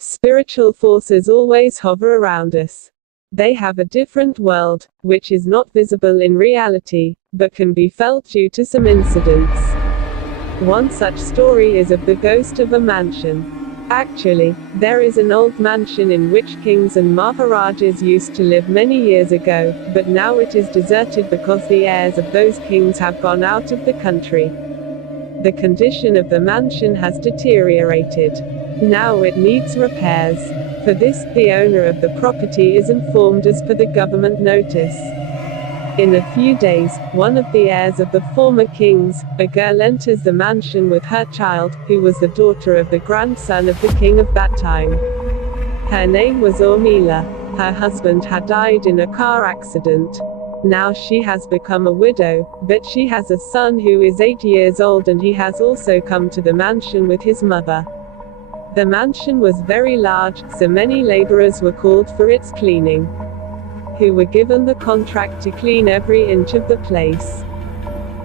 Spiritual forces always hover around us. They have a different world, which is not visible in reality, but can be felt due to some incidents. One such story is of the ghost of a mansion. Actually, there is an old mansion in which kings and maharajas used to live many years ago, but now it is deserted because the heirs of those kings have gone out of the country. The condition of the mansion has deteriorated. Now it needs repairs. For this, the owner of the property is informed as per the government notice. In a few days, one of the heirs of the former kings, a girl, enters the mansion with her child, who was the daughter of the grandson of the king of that time. Her name was Urmila. Her husband had died in a car accident. Now she has become a widow, but she has a son who is 8 years old, and he has also come to the mansion with his mother. The mansion was very large, so many laborers were called for its cleaning, who were given the contract to clean every inch of the place.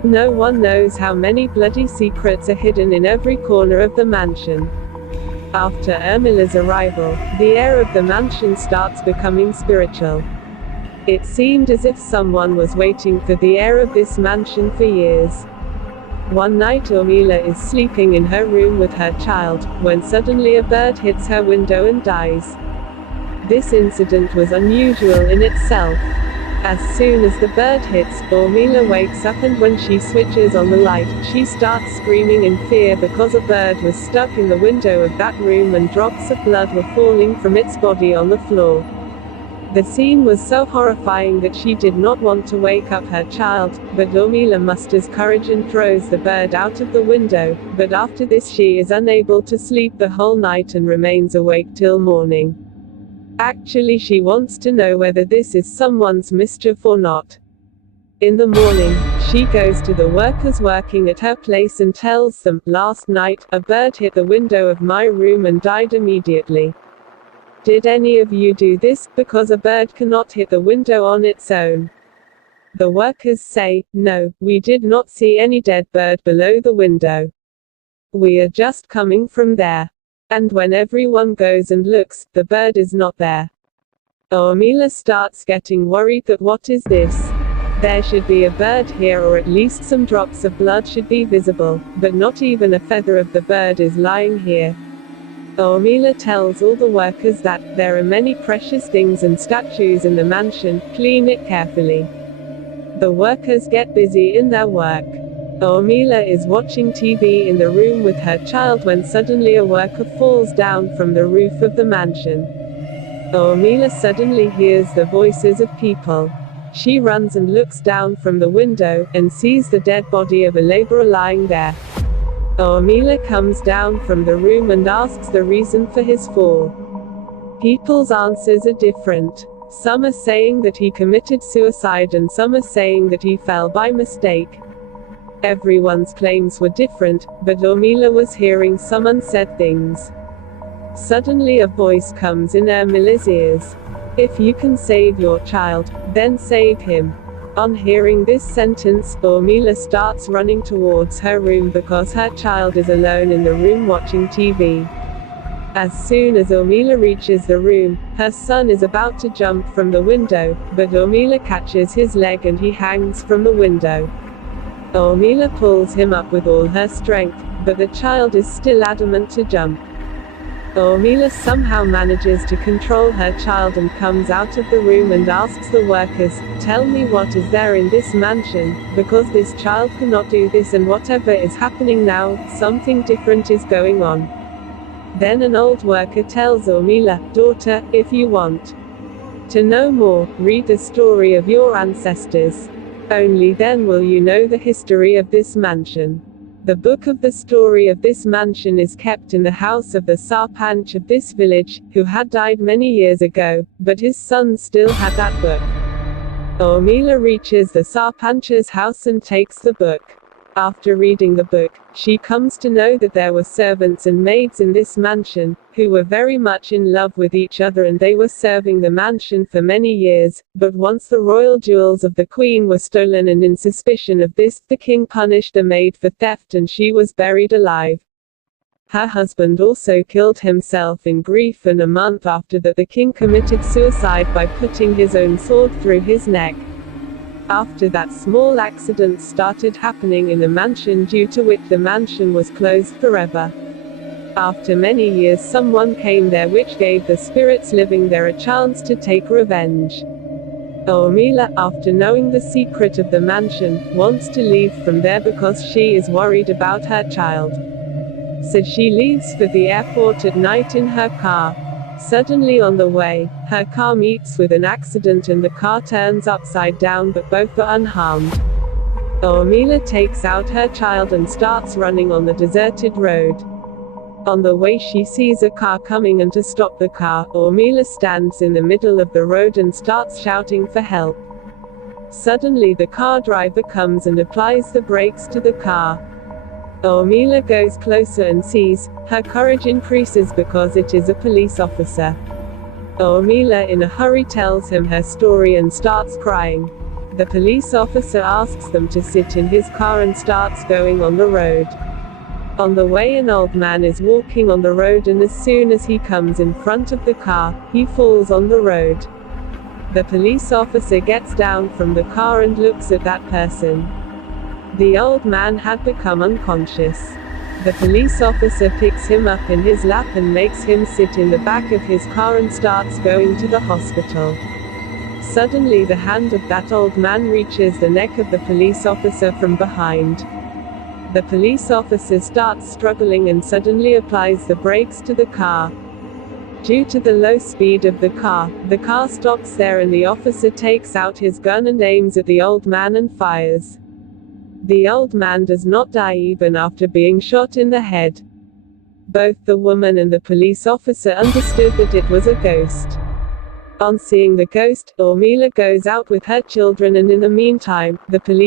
No one knows how many bloody secrets are hidden in every corner of the mansion. After Urmila's arrival, the air of the mansion starts becoming spiritual. It seemed as if someone was waiting for the air of this mansion for years. One night Urmila is sleeping in her room with her child, when suddenly a bird hits her window and dies. This incident was unusual in itself. As soon as the bird hits, Urmila wakes up, and when she switches on the light, she starts screaming in fear because a bird was stuck in the window of that room and drops of blood were falling from its body on the floor. The scene was so horrifying that she did not want to wake up her child, but Urmila musters courage and throws the bird out of the window, but after this she is unable to sleep the whole night and remains awake till morning. Actually, she wants to know whether this is someone's mischief or not. In the morning, she goes to the workers working at her place and tells them, "Last night, a bird hit the window of my room and died immediately. Did any of you do this, because a bird cannot hit the window on its own?" The workers say, "No, we did not see any dead bird below the window. We are just coming from there. And when everyone goes and looks, the bird is not there." Urmila starts getting worried that what is this? There should be a bird here, or at least some drops of blood should be visible, but not even a feather of the bird is lying here. Urmila tells all the workers that there are many precious things and statues in the mansion, clean it carefully. The workers get busy in their work. Urmila is watching TV in the room with her child when suddenly a worker falls down from the roof of the mansion. Urmila suddenly hears the voices of people. She runs and looks down from the window, and sees the dead body of a laborer lying there. Urmila comes down from the room and asks the reason for his fall. People's answers are different. Some are saying that he committed suicide, and some are saying that he fell by mistake. Everyone's claims were different, but Urmila was hearing some unsaid things. Suddenly a voice comes in Urmila's ears. "If you can save your child, then save him." On hearing this sentence, Urmila starts running towards her room because her child is alone in the room watching TV. As soon as Urmila reaches the room, her son is about to jump from the window, but Urmila catches his leg and he hangs from the window. Urmila pulls him up with all her strength, but the child is still adamant to jump. Urmila somehow manages to control her child and comes out of the room and asks the workers, "Tell me what is there in this mansion, because this child cannot do this, and whatever is happening now, something different is going on." Then an old worker tells Urmila, "Daughter, if you want to know more, read the story of your ancestors. Only then will you know the history of this mansion." The book of the story of this mansion is kept in the house of the sarpanch of this village, who had died many years ago, but his son still had that book. Urmila reaches the sarpanch's house and takes the book. After reading the book, she comes to know that there were servants and maids in this mansion, who were very much in love with each other, and they were serving the mansion for many years, but once the royal jewels of the queen were stolen, and in suspicion of this, the king punished the maid for theft and she was buried alive. Her husband also killed himself in grief, and a month after that the king committed suicide by putting his own sword through his neck. After that, small accidents started happening in the mansion, due to which the mansion was closed forever. After many years, someone came there which gave the spirits living there a chance to take revenge. Ormila, after knowing the secret of the mansion, wants to leave from there because she is worried about her child. So she leaves for the airport at night in her car. Suddenly on the way, her car meets with an accident and the car turns upside down, but both are unharmed. Ormila takes out her child and starts running on the deserted road. On the way she sees a car coming, and to stop the car, Ormila stands in the middle of the road and starts shouting for help. Suddenly the car driver comes and applies the brakes to the car. Ormila goes closer and sees. Her courage increases because it is a police officer. Ormila in a hurry tells him her story and starts crying. The police officer asks them to sit in his car and starts going on the road. On the way, an old man is walking on the road, and as soon as he comes in front of the car, he falls on the road. The police officer gets down from the car and looks at that person. The old man had become unconscious. The police officer picks him up in his lap and makes him sit in the back of his car and starts going to the hospital. Suddenly the hand of that old man reaches the neck of the police officer from behind. The police officer starts struggling and suddenly applies the brakes to the car. Due to the low speed of the car stops there, and the officer takes out his gun and aims at the old man and fires. The old man does not die even after being shot in the head. Both the woman and the police officer understood that it was a ghost. On seeing the ghost, Ormila goes out with her children, and in the meantime, the police